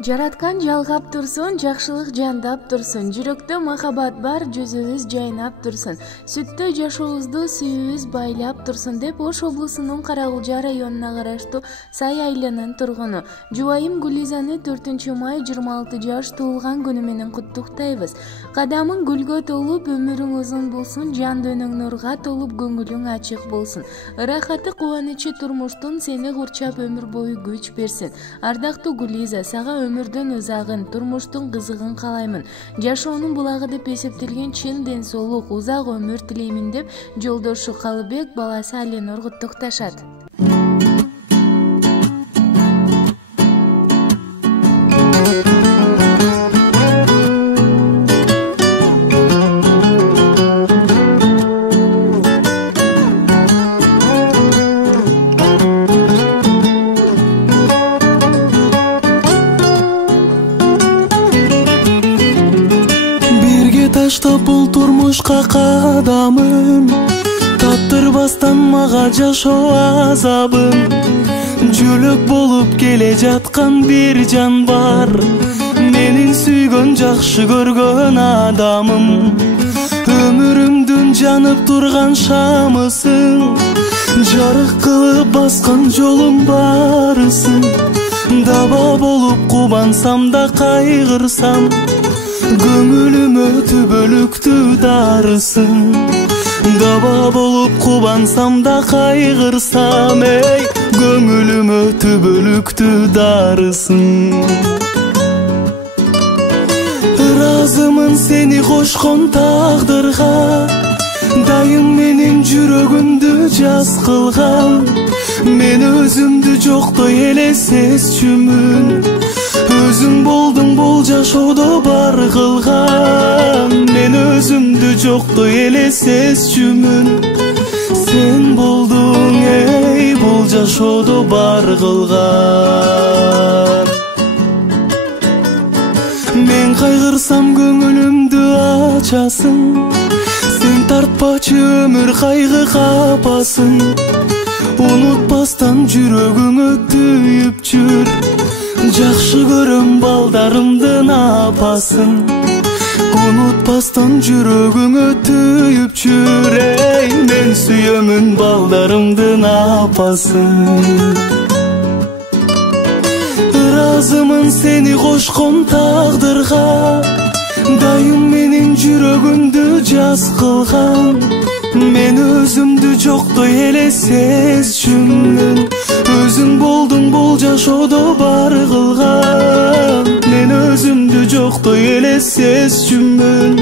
Жараткан жалгап турсун, жакшылык жандап турсун. Жүрөктө махабат бар, жүзүбүз жайнап турсун. Сүттө жашообузду сүйүүбүз байлап турсун деп Ош облусунун Карагулжа районуна караштуу Сай айылынын тургуну Жубайым Гулизаны 4-май 26 жаш туулган күнү менен куттуктайбыз. Кадамың гүлгө толуп, өмүрүң узун болсун, жан дөнөң нурга толуп, көңүлүң ачык болсун. Ырахаты, кубанычы турмуштун сени курчап өмүр бою күч берсин. Ардактуу Гулиза, сага өмүрдүн узагын, турмуштун кызыгын каалаймын. Жашоонун булагы деп эсептелген чын ден соолук, узак өмүр тилеймин деп жолдошу Калыбек баласы Алинур куттукташат. Таштап бул турмушка кадамын, таптырбастан мага жашоо азабын. Жөлөк болуп келе жаткан бир жан бар, менин сүйгөн, жакшы көргөн адамым. Өмүрүмдүн жанып турган шамысың, жарык кылып баскан жолум барысың. Даба болуп кубансам да кайгырсам, көңүлүмө түбөлүктү дарысың. Даба болуп кубансам да кайгырсам, көңүлүмө түбөлүктү дарысың. Ыраазымын сени кошкон тагдырга, дайым менин жүрөгүмдү жаз кылган. Мен өзүмдү жоктой эле сезчүмүн, өзүң болдуң бул жашоодо бар кылган. Мен өзүмдү жоктой эле сезчүмүн, сен болдуң бул жашоодо бар кылган. Мен кайгырсам көңүлүмдү ачасың, сен тартпачы өмүр кайгы капасын. Унутпастан жүрөгүңө түйүп жүр, жакшы көрөм балдарымдын апасын. Унутпастан жүрөгүңө түйүп жүр, мен сүйөмүн балдарымдын апасын. Ыраазымын сени кошкон тагдырга, дайым менин жүрөгүмдү жаз кылган. Мен өзүмдү жоктой эле сезчүмүн, өзүң болдуң бул жашоодо бар кылган. Мен өзүмдү жоктой эле сезчүмүн,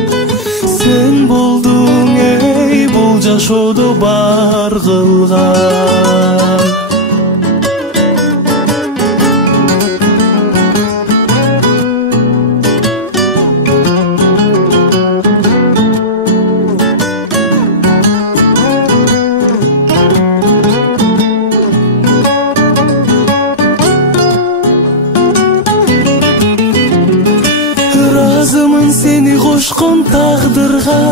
сен болдуң бул жашоодо бар кылган. Ыраазымын сени кошкон тагдырга,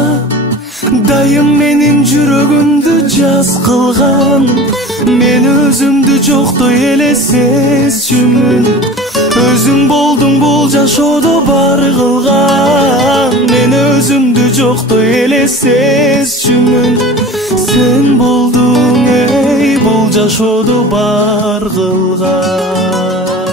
дайым менин жүрөгүмдү жаз кылган. Мен өзүмдү жоктой эле сезчүмүн, өзүң болдуң бул жашоодо бар кылган. Мен өзүмдү жоктой эле сезчүмүн, сен болдуң бул жашоодо бар кылган.